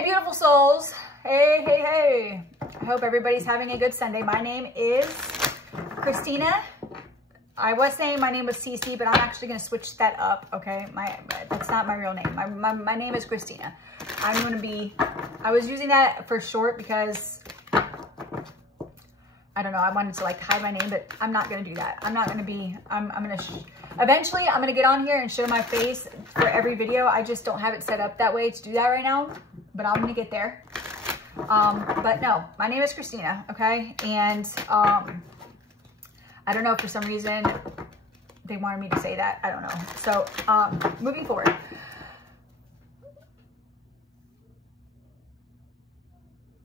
Hey, beautiful souls. Hey, hey, hey. I hope everybody's having a good Sunday. My name is Christina. I was saying my name was Cece, but I'm actually going to switch that up, okay? That's not my real name. My name is Christina. I'm going to be, I was using that for short because, I don't know, I wanted to like hide my name, but I'm not going to do that. I'm not going to be, I'm going to, eventually I'm going to get on here and show my face for every video. I just don't have it set up that way to do that right now, but I'm going to get there. But no, my name is Christina, okay? And, I don't know if for some reason they wanted me to say that. I don't know. So, moving forward.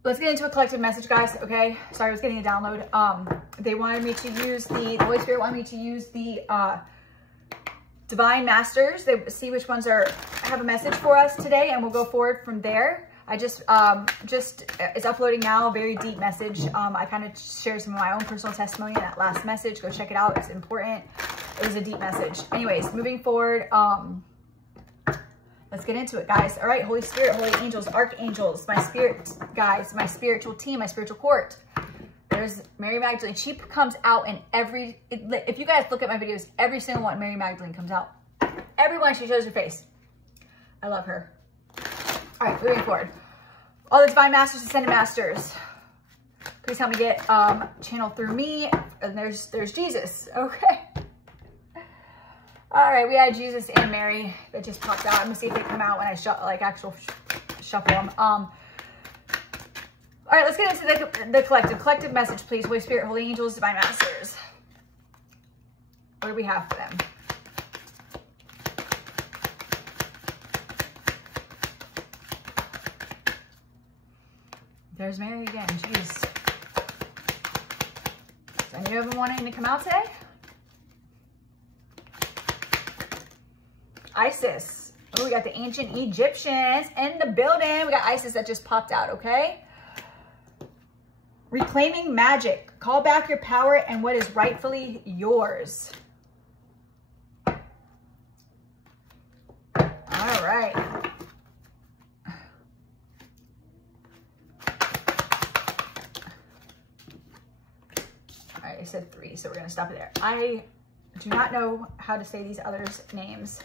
Let's get into a collective message, guys, okay? Sorry, I was getting a download. They wanted me to use the Holy Spirit wanted me to use the Divine Masters. They see which ones have a message for us today, and we'll go forward from there. I just it's uploading now, a very deep message. I kind of shared some of my own personal testimony in that last message. Go check it out. It's important. It was a deep message. Anyways, moving forward, let's get into it, guys. All right, Holy Spirit, Holy Angels, Archangels, my spirit guys, my spiritual team, my spiritual court. There's Mary Magdalene. She comes out in if you guys look at my videos, every single one, Mary Magdalene comes out. Everyone, she shows her face. I love her. All right, moving forward. All the Divine Masters, Ascended Masters, please help me get channel through me. And there's Jesus. Okay. All right, we had Jesus and Mary that just popped out. I'm gonna see if they come out when I shuffle them. All right, let's get into the collective message, please. Holy Spirit, Holy Angels, Divine Masters. What do we have for them? There's Mary again. Jeez. Is any of them wanting to come out today? Isis. Oh, we got the ancient Egyptians in the building. We got Isis that just popped out, okay? Reclaiming magic. Call back your power and what is rightfully yours. All right. I said 3, so we're going to stop it there. I do not know how to say these others' names.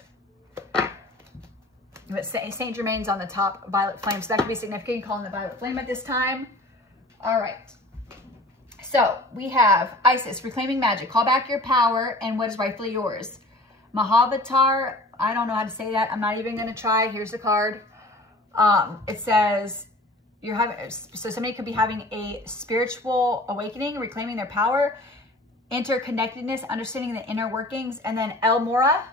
But Saint Germain's on the top, Violet Flame. So that could be significant, calling the Violet Flame at this time. All right. So we have Isis, reclaiming magic. Call back your power and what is rightfully yours. Mahavatar, I don't know how to say that. I'm not even going to try. Here's the card. It says... so somebody could be having a spiritual awakening, reclaiming their power, interconnectedness, understanding the inner workings, and then El Mora,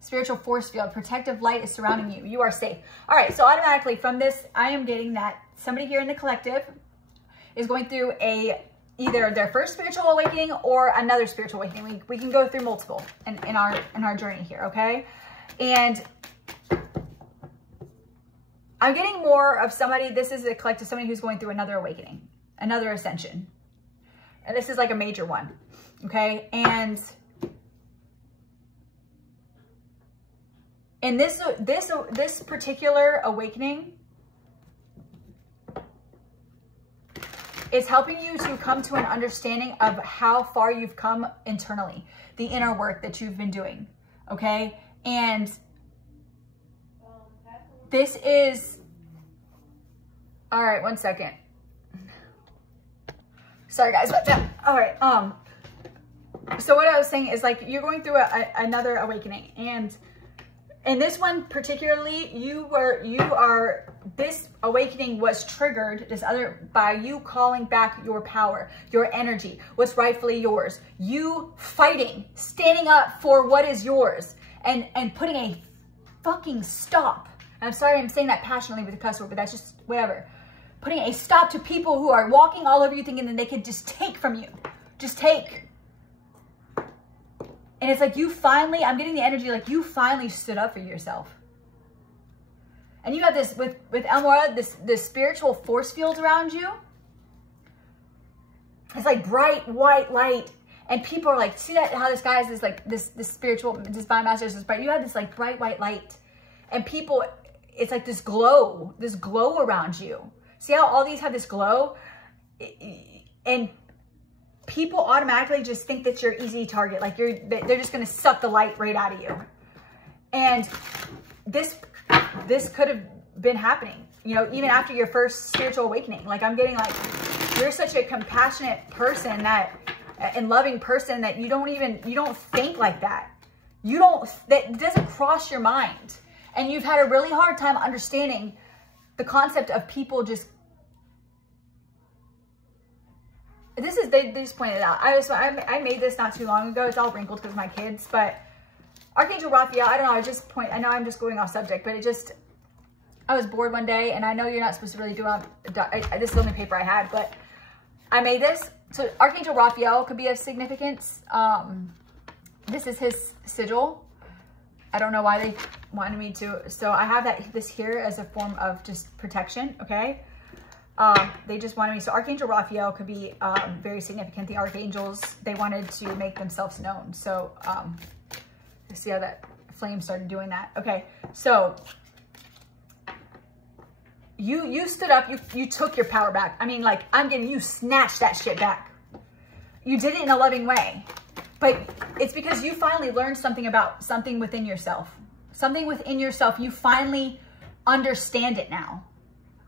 spiritual force field, protective light is surrounding you. You are safe. All right, so automatically from this, I am getting that somebody here in the collective is going through either their first spiritual awakening or another spiritual awakening. We can go through multiple in our journey here, okay? And I'm getting more of somebody, this is a collective, somebody who's going through another awakening, another ascension. And this is like a major one, okay? And in this particular awakening is helping you to come to an understanding of how far you've come internally, the inner work that you've been doing, okay? And this is, all right, one second. Sorry guys, but yeah, all right. So what I was saying is like, you're going through another awakening, and in this one particularly, this awakening was triggered, by you calling back your power, your energy, what's rightfully yours, you fighting, standing up for what is yours, and putting a fucking stop. I'm sorry I'm saying that passionately with a cuss word, but that's just whatever. Putting a stop to people who are walking all over you thinking that they could just take from you. Just take. And it's like you finally, I'm getting the energy like you finally stood up for yourself. And you have this, with Elmora, this spiritual force field around you. It's like bright white light. And people are like, see that, how this guy is this like, this spiritual, this Divine Master is this bright. You have this like bright white light. And people, it's like this glow around you. See how all these have this glow? And people automatically just think that you're easy target. Like they're just going to suck the light right out of you. And this could have been happening, you know, even after your first spiritual awakening. Like I'm getting like, you're such a compassionate person and loving person that you don't think like that. That doesn't cross your mind. And you've had a really hard time understanding the concept of people just, they just pointed it out. I made this not too long ago. It's all wrinkled because of my kids, but Archangel Raphael, I don't know, I know I'm just going off subject, but I was bored one day, and I know you're not supposed to really do this is the only paper I had, but I made this. So Archangel Raphael could be of significance. This is his sigil. I don't know why they wanted me to. So I have this here as a form of just protection, okay? They just wanted me. So Archangel Raphael could be very significant. The archangels, they wanted to make themselves known. So see how that flame started doing that. Okay, so you stood up, you took your power back. I mean, like, you snatched that shit back. You did it in a loving way. But it's because you finally learned something about something within yourself. Something within yourself, you finally understand it now.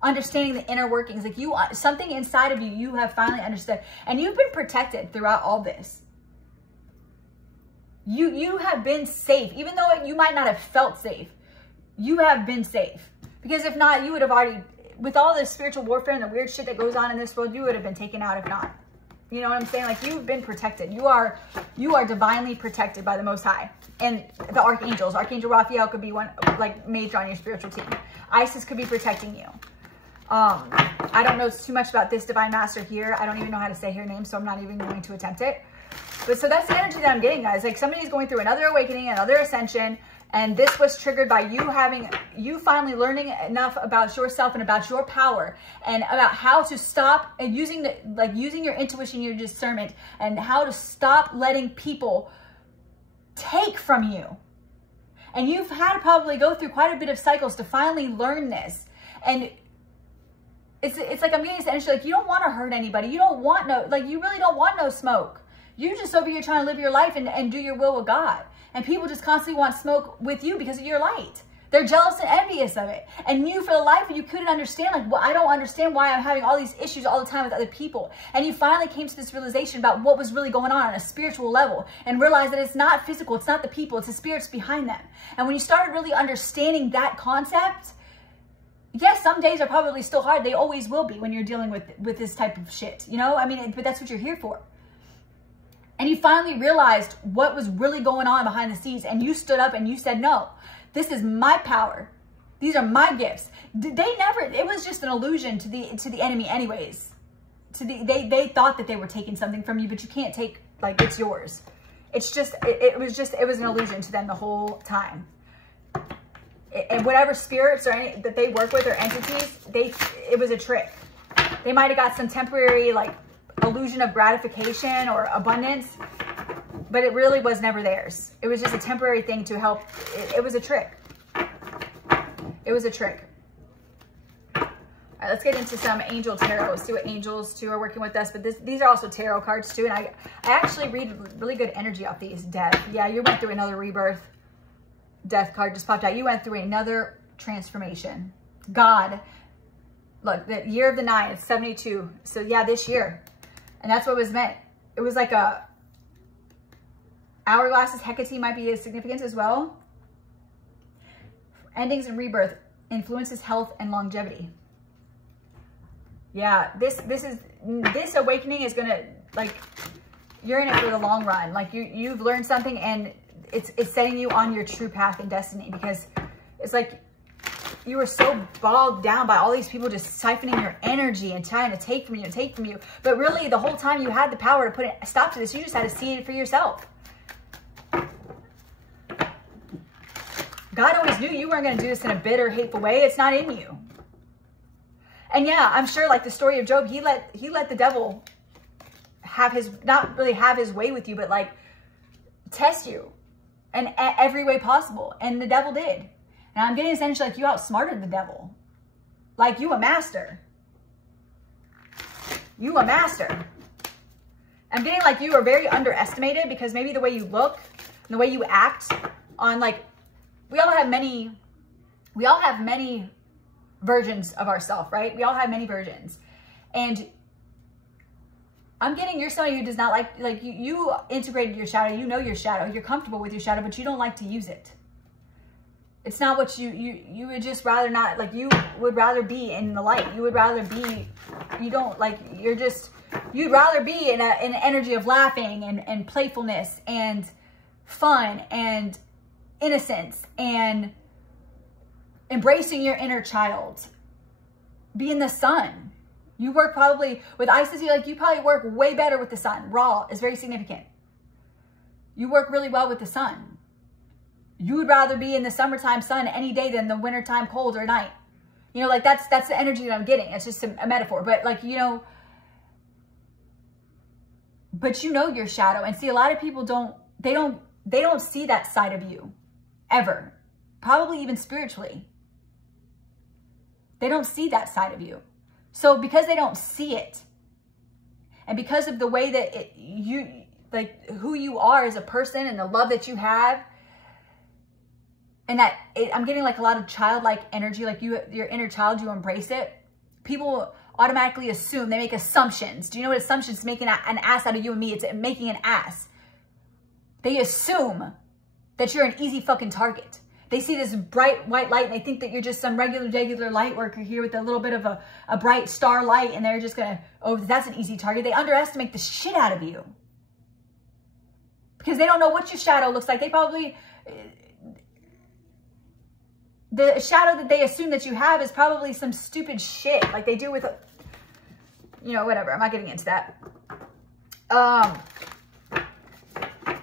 Understanding the inner workings. Like something inside of you have finally understood. And you've been protected throughout all this. You have been safe. Even though you might not have felt safe, you have been safe. Because if not, you would have already, with all the spiritual warfare and the weird shit that goes on in this world, you would have been taken out if not. You know what I'm saying? Like, you've been protected. You are divinely protected by the Most High. And the archangels. Archangel Raphael could be one, like, major on your spiritual team. Isis could be protecting you. I don't know too much about this divine master here. I don't even know how to say her name, so I'm not even going to attempt it. But so that's the energy that I'm getting, guys. Like, somebody's going through another awakening, another ascension. And this was triggered by you finally learning enough about yourself and about your power and about how to stop and using your intuition, your discernment, and how to stop letting people take from you. And you've had to probably go through quite a bit of cycles to finally learn this. And it's like I'm getting this energy, like, you don't want to hurt anybody. You don't want you really don't want no smoke. You're just over here trying to live your life and do your will with God. And people just constantly want smoke with you because of your light. They're jealous and envious of it. And you, for the life of you, couldn't understand, like, well, I don't understand why I'm having all these issues all the time with other people. And you finally came to this realization about what was really going on a spiritual level and realized that it's not physical, it's not the people, it's the spirits behind them. And when you started really understanding that concept, yes, some days are probably still hard. They always will be when you're dealing with this type of shit, you know? I mean, but that's what you're here for. And you finally realized what was really going on behind the scenes. And you stood up and you said, no, this is my power. These are my gifts. It was just an illusion to the enemy anyways. They thought that they were taking something from you, but you can't take, like, it's yours. It's just, it was an illusion to them the whole time. And whatever spirits or any that they work with or entities, it was a trick. They might have got some temporary, like, illusion of gratification or abundance, but it really was never theirs. It was just a temporary thing to help. It was a trick. It was a trick. All right, let's get into some angel tarot. Let's see what angels too are working with us. But these are also tarot cards too, and I actually read really good energy off these. Death. Yeah, you went through another rebirth. Death card just popped out. You went through another transformation. God. Look, the year of the 9, it's 72. So yeah, this year. And that's what was meant. It was like a hourglasses. Hecate might be a significance as well. Endings and rebirth influences health and longevity. Yeah, this awakening is gonna, like, you're in it for the long run. Like, you've learned something, and it's setting you on your true path and destiny, because it's like you were so bogged down by all these people just siphoning your energy and trying to take from you. But really, the whole time you had the power to put a stop to this. You just had to see it for yourself. God always knew you weren't going to do this in a bitter, hateful way. It's not in you. And yeah, I'm sure, like the story of Job, he let the devil have not really have his way with you, but like test you in every way possible. And the devil did. And I'm getting essentially like you outsmarted the devil. Like you a master. You a master. I'm getting like you are very underestimated because maybe the way you look and the way you act on like, we all have many versions of ourselves, right? We all have many versions. And I'm getting you're somebody who does not like you integrated your shadow. You know your shadow. You're comfortable with your shadow, but you don't like to use it. It's not what you would just rather not, like you would rather be in the light. You would rather be, you don't like, you'd rather be in an energy of laughing and playfulness and fun and innocence and embracing your inner child. Be in the sun. You work probably with Isis, you probably work way better with the sun. Raw is very significant. You work really well with the sun. You would rather be in the summertime sun any day than the wintertime cold or night. You know, like that's the energy that I'm getting. It's just a metaphor. But like, you know, but you know your shadow. And see, a lot of people don't see that side of you ever. Probably even spiritually. They don't see that side of you. So because they don't see it, and because of the way that you, like who you are as a person and the love that you have, and that I'm getting like a lot of childlike energy, like your inner child, you embrace it. People automatically assume, they make assumptions. Do you know what assumptions? Making an ass out of you and me. It's making an ass. They assume that you're an easy fucking target. They see this bright white light and they think that you're just some regular light worker here with a little bit of a bright star light, and they're just gonna, oh, that's an easy target. They underestimate the shit out of you because they don't know what your shadow looks like. They probably, the shadow that they assume that you have is probably some stupid shit like they do with, you know, whatever. I'm not getting into that.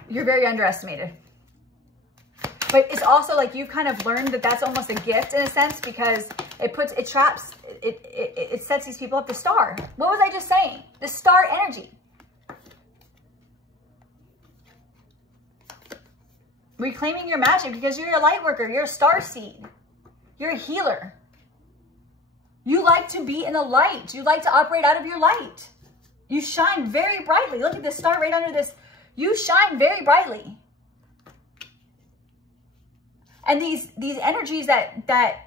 You're very underestimated. But it's also like you've kind of learned that that's almost a gift in a sense, because it traps, it sets these people up. The star. What was I just saying? The star energy. Reclaiming your magic because you're a light worker. You're a star seed. You're a healer. You like to be in the light. You like to operate out of your light. You shine very brightly. Look at this star right under this. You shine very brightly. And these energies that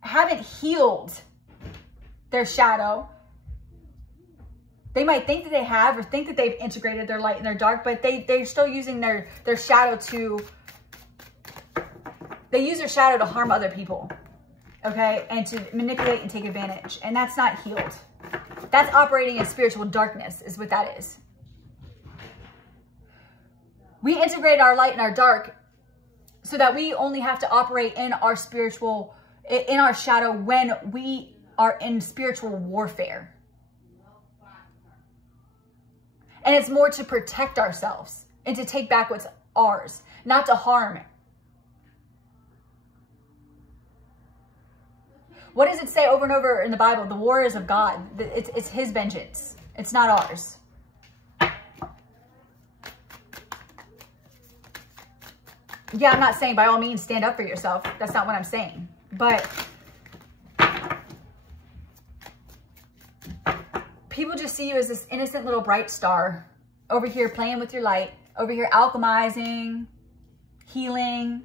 haven't healed their shadow, they might think that they have or think that they've integrated their light and their dark, but they're still using their shadow to, they use their shadow to harm other people, okay? And to manipulate and take advantage. And that's not healed. That's operating in spiritual darkness is what that is. We integrate our light and our dark so that we only have to operate in our spiritual, in our shadow when we are in spiritual warfare. And it's more to protect ourselves and to take back what's ours, not to harm. What does it say over and over in the Bible? The war is of God. It's his vengeance. It's not ours. Yeah, I'm not saying by all means stand up for yourself. That's not what I'm saying. But people just see you as this innocent little bright star over here playing with your light, over here alchemizing, healing,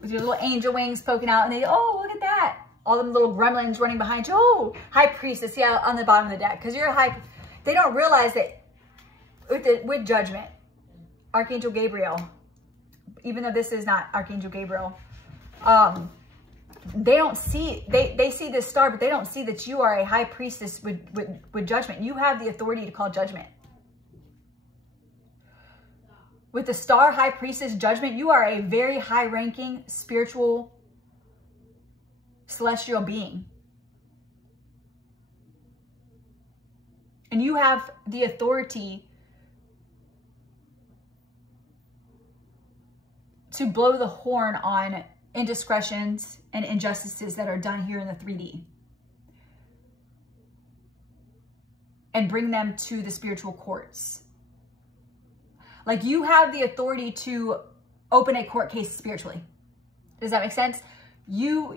with your little angel wings poking out. And they, oh, look at that. All them little gremlins running behind you. Oh, high priestess, see out on the bottom of the deck. Because you're a high, they don't realize that with judgment, Archangel Gabriel, even though this is not Archangel Gabriel, they don't see, they see this star, but they don't see that you are a high priestess with judgment. You have the authority to call judgment. With the star high priestess judgment, you are a very high ranking spiritual celestial being. And you have the authority to blow the horn on indiscretions and injustices that are done here in the 3D. And bring them to the spiritual courts. Like you have the authority to open a court case spiritually. Does that make sense? You're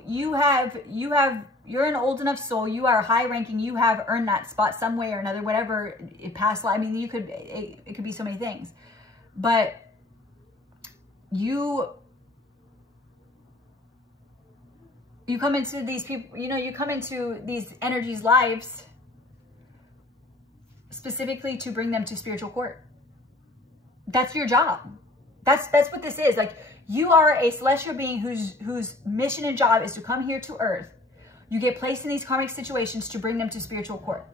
an old enough soul. You are high ranking. You have earned that spot some way or another, whatever it past life. I mean, it could be so many things, but you come into these people, you know, you come into these energies' lives specifically to bring them to spiritual court. That's your job. That's what this is. Like, you are a celestial being whose mission and job is to come here to earth. You get placed in these karmic situations to bring them to spiritual court.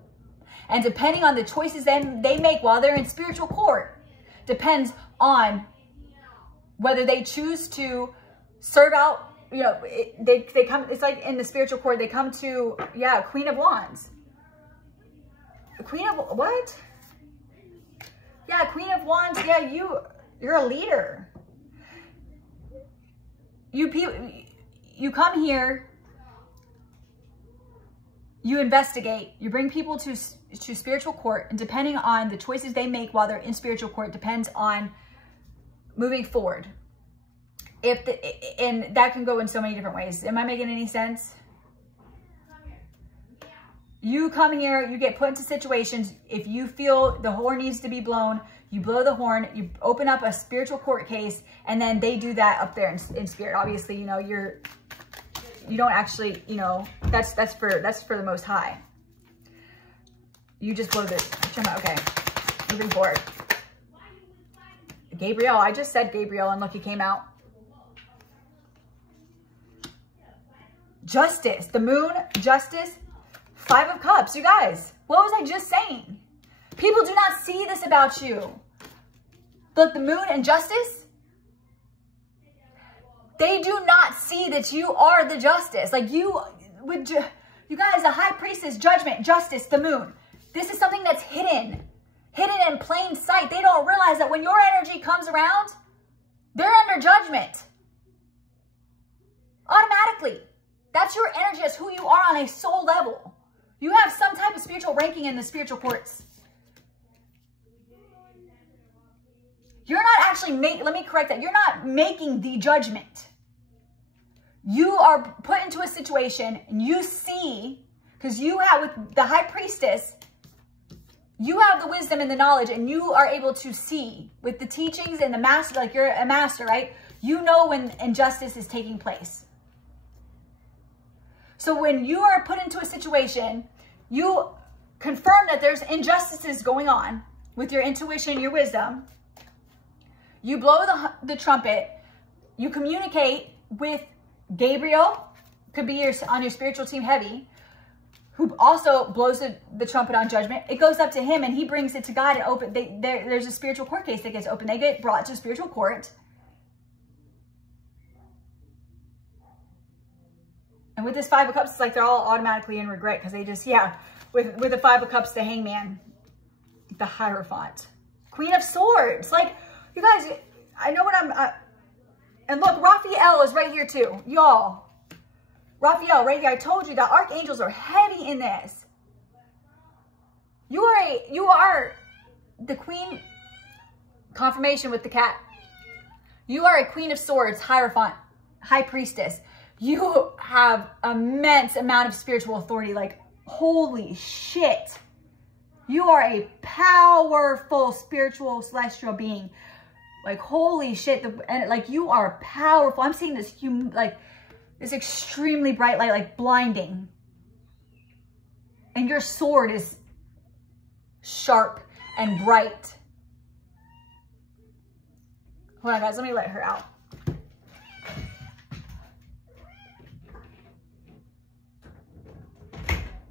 And depending on the choices they make while they're in spiritual court, depends on whether they choose to serve out, you know, they come, it's like in the spiritual court, they come to, yeah, Queen of Wands. Queen of, what? Yeah, Queen of Wands, yeah, you're a leader. You come here, you investigate, you bring people to spiritual court, and depending on the choices they make while they're in spiritual court depends on moving forward. And that can go in so many different ways. Am I making any sense? You come here, you get put into situations. If you feel the horn needs to be blown, you blow the horn, you open up a spiritual court case, and then they do that up there in spirit. Obviously, you know, you don't actually, you know, that's for the Most High. You just blow this. Okay, moving forward. Gabriel, I just said Gabriel, and look, he came out. Justice, the moon, justice, 5 of Cups. You guys, what was I just saying? People do not see this about you. Look, the moon and justice, they do not see that you are the justice. Like you guys, the high priestess, judgment, justice, the moon. This is something that's hidden in plain sight. They don't realize that when your energy comes around, they're under judgment. Automatically. That's your energy. That's who you are on a soul level. You have some type of spiritual ranking in the spiritual courts. You're not actually let me correct that. You're not making the judgment. You are put into a situation and you see, because you have, with the high priestess, you have the wisdom and the knowledge, and you are able to see with the teachings and the master, like you're a master, right? You know when injustice is taking place. So when you are put into a situation, you confirm that there's injustices going on with your intuition, your wisdom. You blow the trumpet. You communicate with Gabriel, could be on your spiritual team heavy, who also blows the trumpet on judgment. It goes up to him and he brings it to God and there's a spiritual court case that gets open. They get brought to spiritual court. And with this 5 of Cups, it's like they're all automatically in regret because they just, yeah, with the 5 of Cups, the Hangman, the Hierophant, Queen of Swords. Like, you guys, I know what and look, Raphael is right here too, y'all. Raphael right here. I told you the Archangels are heavy in this. You are the Queen, confirmation with the cat. You are a Queen of Swords, Hierophant, High Priestess. You have immense amount of spiritual authority. Like, holy shit. You are a powerful spiritual celestial being. Like, holy shit. And like, you are powerful. I'm seeing this, like, this extremely bright light, like blinding. And your sword is sharp and bright. Hold on, guys. Let me let her out.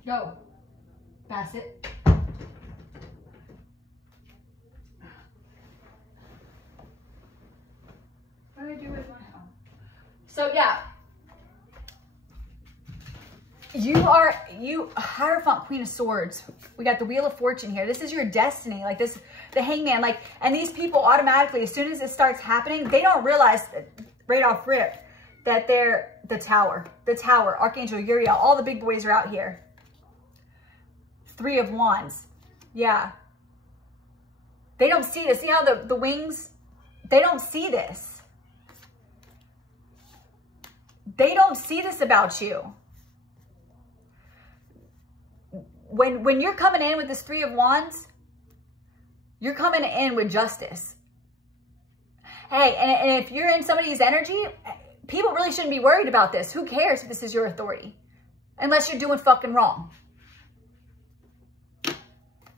Go. Pass it. What do I do with my home? So yeah. You Hierophant, Queen of Swords. We got the Wheel of Fortune here. This is your destiny. Like this, the Hangman. Like, and these people automatically, as soon as it starts happening, they don't realize that, right off rip, that they're the Tower, Archangel Uriel. All the big boys are out here. 3 of Wands. Yeah. They don't see this. See how the wings, they don't see this. they don't see this about you. When you're coming in with this 3 of Wands, you're coming in with justice. Hey, and if you're in somebody's energy, people really shouldn't be worried about this. Who cares if this is your authority? Unless you're doing fucking wrong.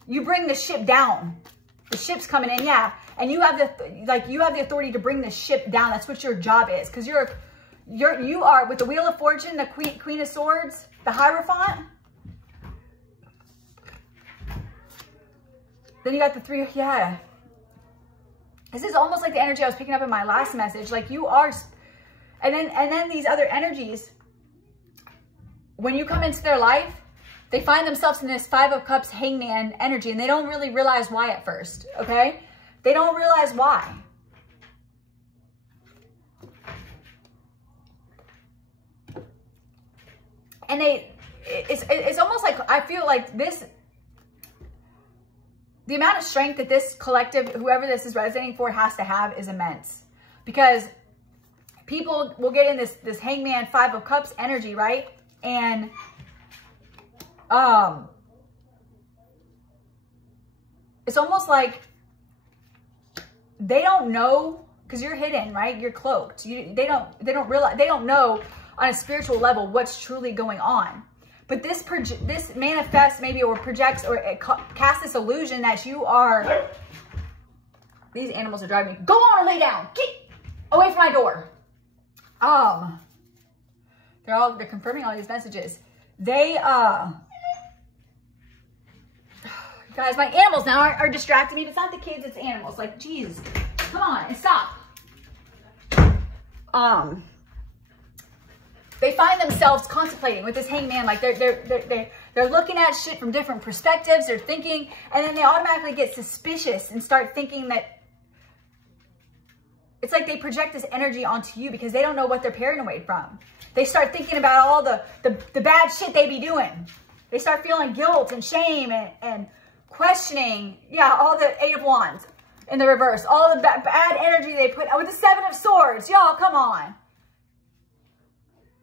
You bring the ship down. The ship's coming in, yeah. And you have the authority to bring the ship down. That's what your job is. Because you are with the Wheel of Fortune, the Queen of Swords, the Hierophant. Then you got the 3, yeah. This is almost like the energy I was picking up in my last message. Like you are, and then these other energies, when you come into their life, they find themselves in this 5 of Cups Hangman energy, and they don't really realize why at first, okay? They don't realize why. And it's almost like, I feel like this, the amount of strength that this collective, whoever this is resonating for, has to have is immense. Because people will get in this Hangman 5 of Cups energy, right? And it's almost like they don't know, because you're hidden, right? You're cloaked. They don't realize, they don't know on a spiritual level what's truly going on. But this manifests maybe, or projects, or it casts this illusion that you are, these animals are driving me. Go on and lay down. Get away from my door. They're confirming all these messages. They, guys, my animals now are distracting me. It's not the kids, it's animals. Like, geez, come on and stop. They find themselves contemplating with this Hangman, like they're looking at shit from different perspectives. They're thinking, and then they automatically get suspicious and start thinking that it's like they project this energy onto you because they don't know what they're paranoid from. They start thinking about all the bad shit they be doing. They start feeling guilt and shame and questioning. Yeah, all the 8 of Wands in the reverse. All the bad energy they put with the 7 of Swords. Y'all, come on.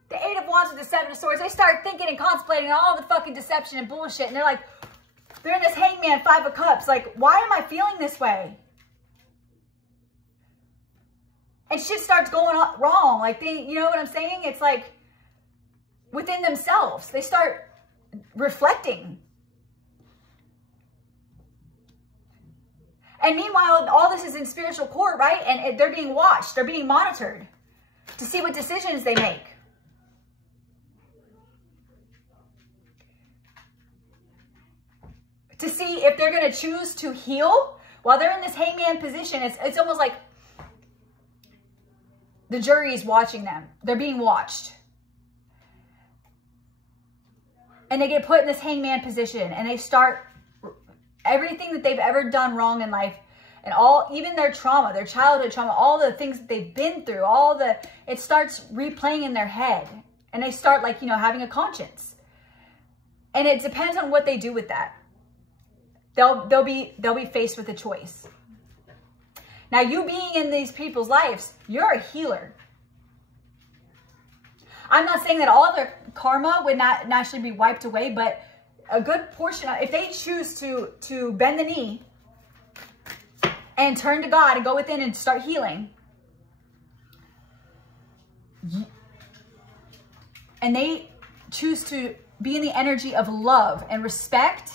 The 8 of Wands with the 7 of Swords. They start thinking and contemplating all the fucking deception and bullshit. And they're like, they're in this Hangman 5 of Cups. Like, why am I feeling this way? And shit starts going wrong. Like, you know what I'm saying? It's like within themselves. They start reflecting. And meanwhile, all this is in spiritual court, right? And they're being watched. They're being monitored to see what decisions they make. To see if they're going to choose to heal while they're in this Hangman position. It's almost like the jury is watching them. They're being watched. And they get put in this Hangman position, and they start everything that they've ever done wrong in life, and even their trauma, their childhood trauma, all the things that they've been through, it starts replaying in their head, and they start, like, having a conscience. And it depends on what they do with that. They'll be faced with a choice. Now, you being in these people's lives, you're a healer. I'm not saying that all their karma would not naturally be wiped away, but a good portion of, if they choose to bend the knee and turn to God and go within and start healing, and they choose to be in the energy of love and respect,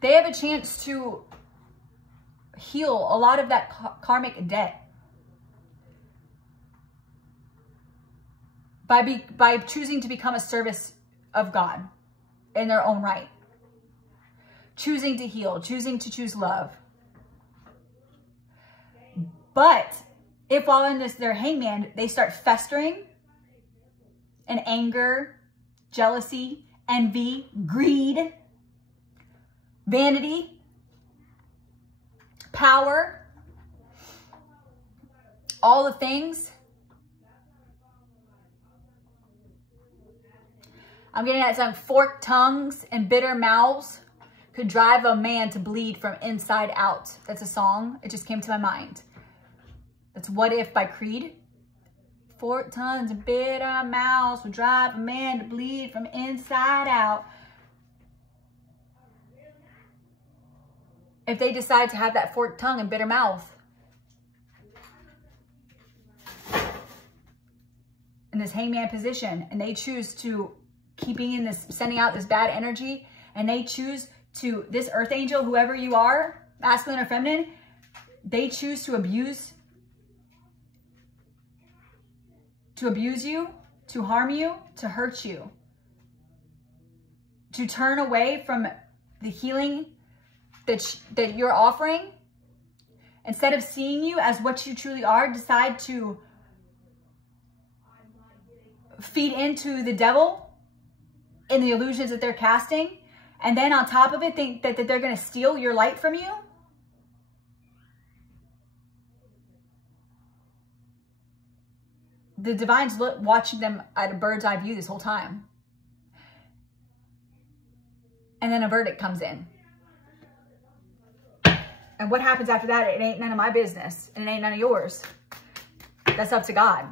they have a chance to heal a lot of that karmic debt by choosing to become a service of God in their own right. Choosing to heal, choosing to choose love. But if while in their Hangman, they start festering in anger, jealousy, envy, greed, vanity, power, all the things. I'm getting at some forked tongues and bitter mouths could drive a man to bleed from inside out. That's a song. It just came to my mind. That's What If by Creed. Forked tongues and bitter mouths will drive a man to bleed from inside out. If they decide to have that forked tongue and bitter mouth, in this hangman position, and they choose to keep being in this, sending out this bad energy, and they choose to, this earth angel, whoever you are, masculine or feminine, they choose to abuse you, to harm you, to hurt you, to turn away from the healing that you're offering. Instead of seeing you as what you truly are, decide to feed into the devil and the illusions that they're casting. And then on top of it, think that they're going to steal your light from you. The divine's watching them at a bird's eye view this whole time. And then a verdict comes in. And what happens after that, it ain't none of my business. And it ain't none of yours. That's up to God.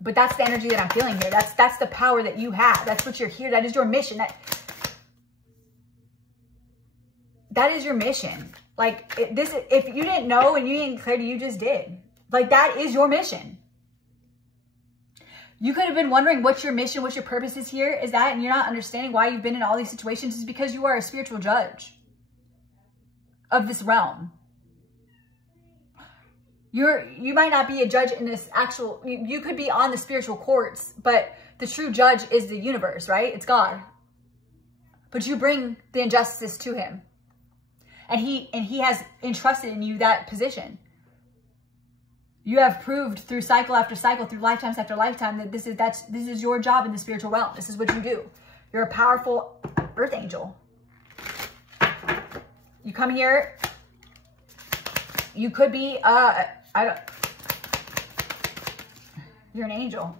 But that's the energy that I'm feeling here. That's the power that you have. That's what you're here. That is your mission. That is your mission. Like, if you didn't know and you didn't declare, you just did. Like, that is your mission. You could have been wondering what your mission, what your purpose is here. Is that, and you're not understanding why you've been in all these situations, is because you are a spiritual judge of this realm. You might not be a judge in this actual, you could be on the spiritual courts, but the true judge is the universe, right? It's God. But you bring the injustices to him. And he has entrusted in you that position. You have proved through cycle after cycle, through lifetimes after lifetime, that this is your job in the spiritual realm. This is what you do. You're a powerful earth angel. You come here, you could be, you're an angel.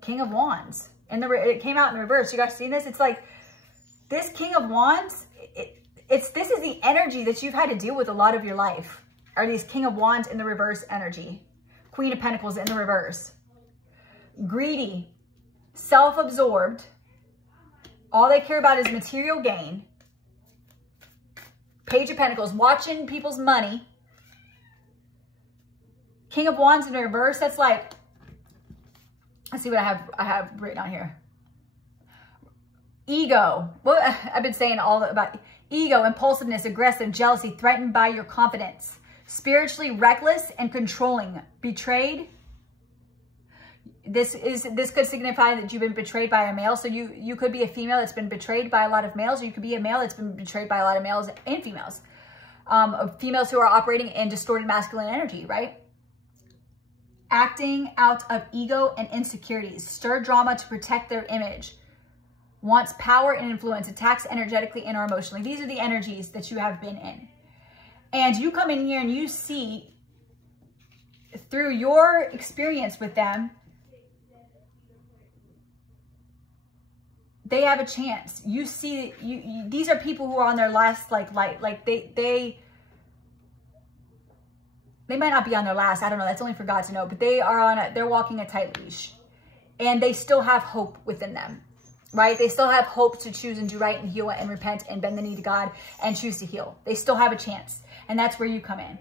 King of Wands. And it came out in reverse. You guys seen this? It's like, this King of Wands, this is the energy that you've had to deal with a lot of your life. Are these King of Wands in the reverse energy. Queen of Pentacles in the reverse. Greedy, self-absorbed. All they care about is material gain. Page of Pentacles, watching people's money. King of Wands in the reverse, that's like, let's see what I have written on here. Ego. Well, I've been saying all about ego, impulsiveness, aggressive, jealousy, threatened by your confidence. Spiritually reckless and controlling. Betrayed. This could signify that you've been betrayed by a male. So you could be a female that's been betrayed by a lot of males, or you could be a male that's been betrayed by a lot of males and females. Females who are operating in distorted masculine energy, right? Acting out of ego and insecurities. Stir drama to protect their image. Wants power and influence. Attacks energetically and or emotionally. These are the energies that you have been in. And you come in here and you see, through your experience with them, they have a chance. You see, these are people who are on their last light. Like they might not be on their last. I don't know. That's only for God to know. But they're walking a tight leash, and they still have hope within them, right? They still have hope to choose and do right and heal and repent and bend the knee to God and choose to heal. They still have a chance. And that's where you come in.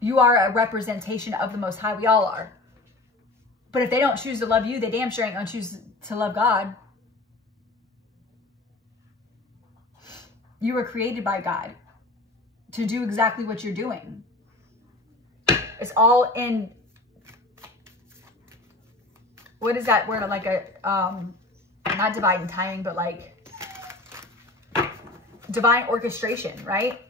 You are a representation of the Most High. We all are. But if they don't choose to love you, they damn sure ain't going to choose to love God. You were created by God to do exactly what you're doing. It's all in, what is that word? Like a, not divine timing, but like divine orchestration, right?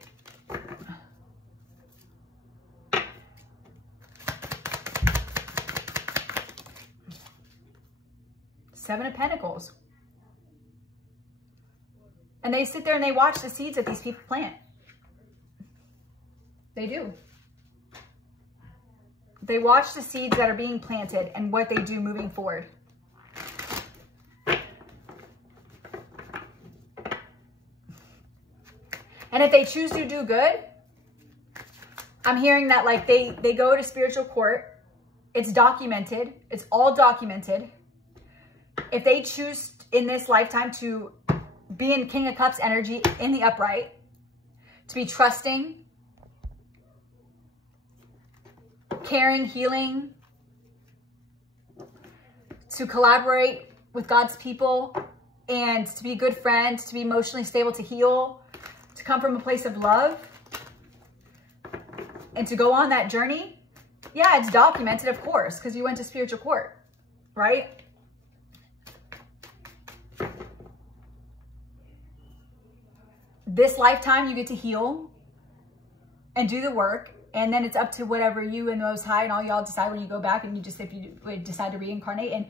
Seven of Pentacles. And they sit there and they watch the seeds that these people plant. They do. They watch the seeds that are being planted and what they do moving forward. And if they choose to do good, I'm hearing that like they go to spiritual court. It's documented. It's all documented. If they choose in this lifetime to be in King of Cups energy in the upright, to be trusting, caring, healing, to collaborate with God's people, and to be a good friend, to be emotionally stable, to heal, to come from a place of love, and to go on that journey. Yeah, it's documented, of course, because you went to spiritual court, right? This lifetime, you get to heal and do the work. And then it's up to whatever you and the Most High and all y'all decide when you go back, and you just, if you decide to reincarnate. And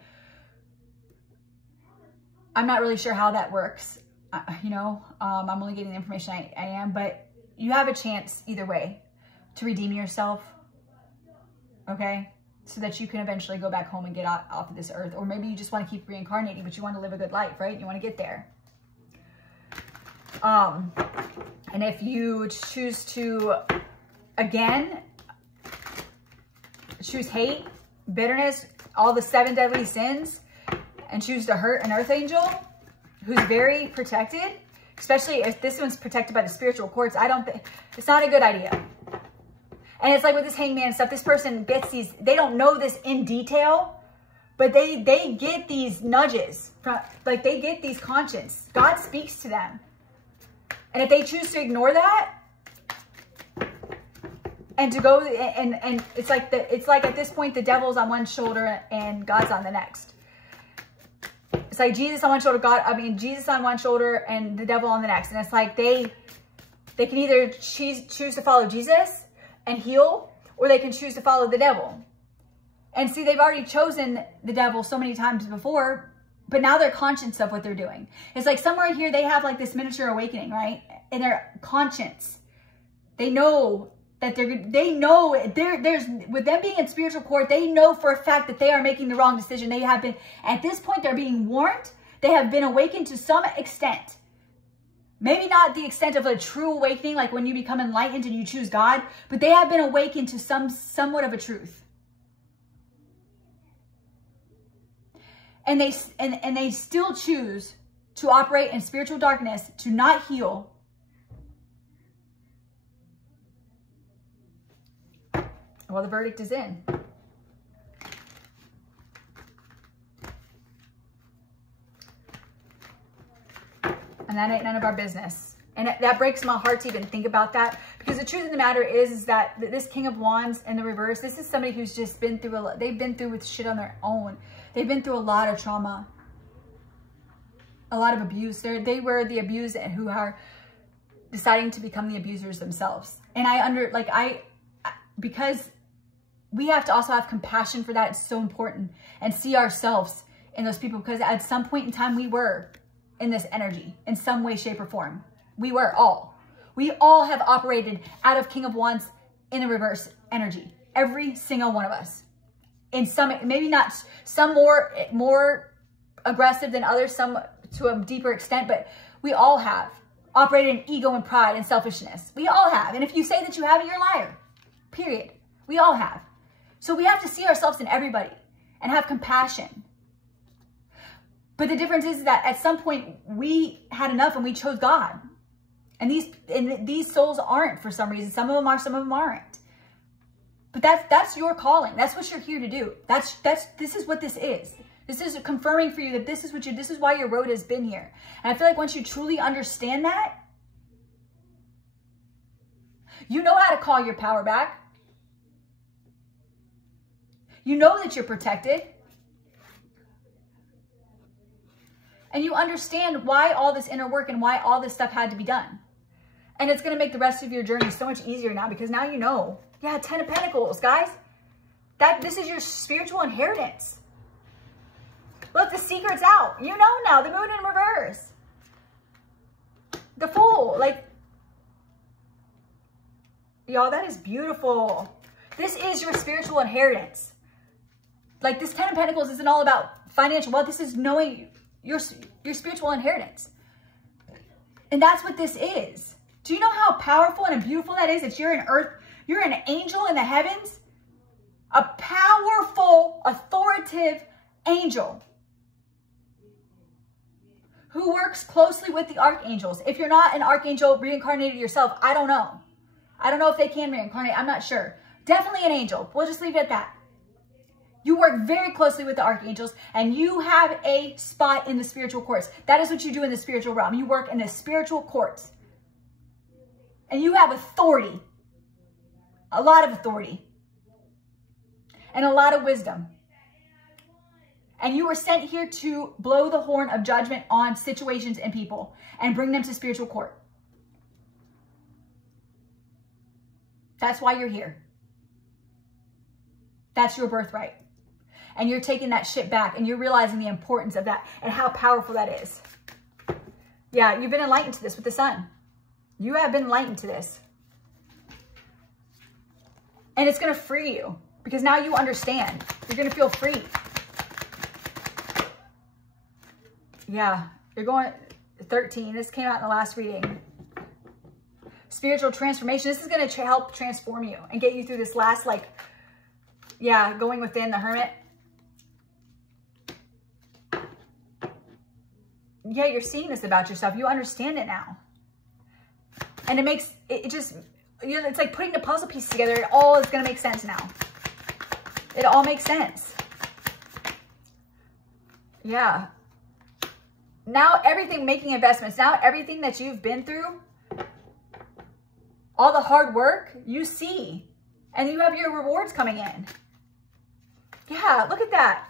I'm not really sure how that works. You know, I'm only getting the information I am, but you have a chance either way to redeem yourself. Okay, so that you can eventually go back home and get off of this earth. Or maybe you just want to keep reincarnating, but you want to live a good life, right? You want to get there. And if you choose to, again, choose hate, bitterness, all the 7 deadly sins, and choose to hurt an earth angel who's very protected, especially if this one's protected by the spiritual courts, I don't think, it's not a good idea. And it's like with this hangman stuff, this person gets these, they don't know this in detail, but they get these nudges from, like they get these conscience. God speaks to them. And if they choose to ignore that and to go, and it's like at this point, the devil's on one shoulder and God's on the next. It's like Jesus on one shoulder, Jesus on one shoulder and the devil on the next. And it's like they can either choose to follow Jesus and heal, or they can choose to follow the devil. And see, they've already chosen the devil so many times before, but now they're conscious of what they're doing. It's like somewhere in here, they have like this miniature awakening, right? In their conscience. They know that there's, with them being in spiritual court, they know for a fact that they are making the wrong decision. They have been, at this point, they're being warned. They have been awakened to some extent. Maybe not the extent of a true awakening, like when you become enlightened and you choose God, but they have been awakened to somewhat of a truth. And they still choose to operate in spiritual darkness, to not heal. Well, the verdict is in. And that ain't none of our business. And that breaks my heart to even think about that. Because the truth of the matter is that this King of Wands in the reverse, this is somebody who's just been through a lot. They've been through with shit on their own. They've been through a lot of trauma. A lot of abuse. They were the abused who are deciding to become the abusers themselves. And because we have to also have compassion for that. It's so important. And see ourselves in those people. Because at some point in time, we were in this energy in some way, shape, or form. We all have operated out of King of Wands in the reverse energy. Every single one of us. In some, maybe not, some more aggressive than others, some to a deeper extent, but we all have operated in ego and pride and selfishness. We all have. And if you say that you haven't, you're a liar. Period. We all have. So we have to see ourselves in everybody and have compassion. But the difference is that at some point we had enough and we chose God. And these souls aren't for some reason. Some of them are, some of them aren't. But that's your calling. That's what you're here to do. This is what this is. This is confirming for you that this is why your road has been here. And I feel like once you truly understand that, you know how to call your power back. You know that you're protected. And you understand why all this inner work and why all this stuff had to be done. And it's going to make the rest of your journey so much easier now, because now you know. Yeah, 10 of Pentacles, guys. This is your spiritual inheritance. Look, the secret's out. You know now, the moon in reverse. The Fool, like, y'all, that is beautiful. This is your spiritual inheritance. Like, this 10 of Pentacles isn't all about financial wealth. This is knowing your spiritual inheritance. And that's what this is. Do you know how powerful and beautiful that is? That you're an earth, You're an angel in the heavens, a powerful, authoritative angel who works closely with the archangels. If you're not an archangel reincarnated yourself, I don't know. I don't know if they can reincarnate. I'm not sure. Definitely an angel. We'll just leave it at that. You work very closely with the archangels, and you have a spot in the spiritual courts. That is what you do in the spiritual realm. You work in the spiritual courts. And you have authority. A lot of authority. And a lot of wisdom. And you were sent here to blow the horn of judgment on situations and people and bring them to spiritual court. That's why you're here. That's your birthright. And you're taking that shit back, and you're realizing the importance of that and how powerful that is. Yeah, you've been enlightened to this with the sun. You have been enlightened to this. And it's going to free you because now you understand. You're going to feel free. Yeah, you're going 13. This came out in the last reading. Spiritual transformation. This is going to help transform you and get you through this last, going within, the Hermit. Yeah, you're seeing this about yourself. You understand it now. And it makes, it just, it's like putting the puzzle pieces together. It all is going to make sense now. It all makes sense. Yeah. Now everything, making investments, now everything that you've been through, all the hard work, you see. And you have your rewards coming in. Yeah, look at that.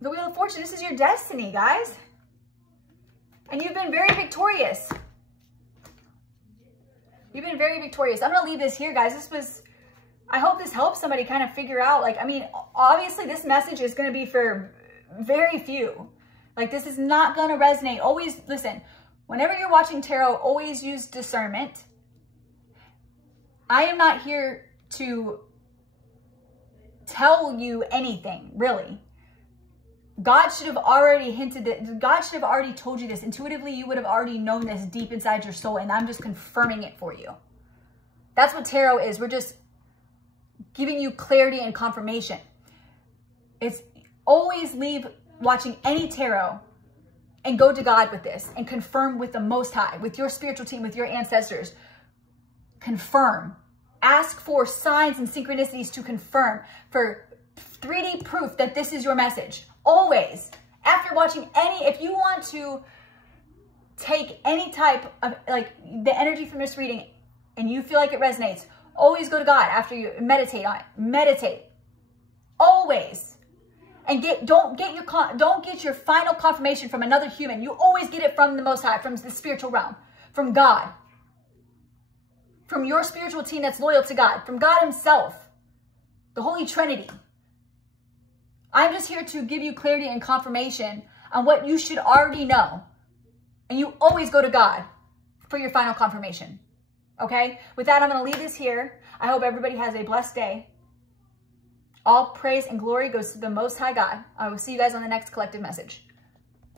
The Wheel of Fortune, this is your destiny, guys. And you've been very victorious. You've been very victorious. I'm going to leave this here, guys. I hope this helps somebody kind of figure out, obviously this message is going to be for very few. This is not going to resonate. Always, listen, whenever you're watching tarot, always use discernment. I am not here to tell you anything, really. God should have already hinted that, God should have already told you this. Intuitively, you would have already known this deep inside your soul, and I'm just confirming it for you. That's what tarot is. We're just giving you clarity and confirmation. It's always leave watching any tarot and go to God with this and confirm with the Most High, with your spiritual team, with your ancestors. Confirm. Ask for signs and synchronicities to confirm, for 3D proof that this is your message. Always. After watching if you want to take any type of, the energy from this reading and you feel like it resonates, always go to God after you meditate on it. Meditate. Always. And don't get your final confirmation from another human. You always get it from the Most High, from the spiritual realm, from God. From your spiritual team that's loyal to God, from God himself, the Holy Trinity. I'm just here to give you clarity and confirmation on what you should already know. And you always go to God for your final confirmation. Okay? With that, I'm going to leave this here. I hope everybody has a blessed day. All praise and glory goes to the Most High God. I will see you guys on the next collective message.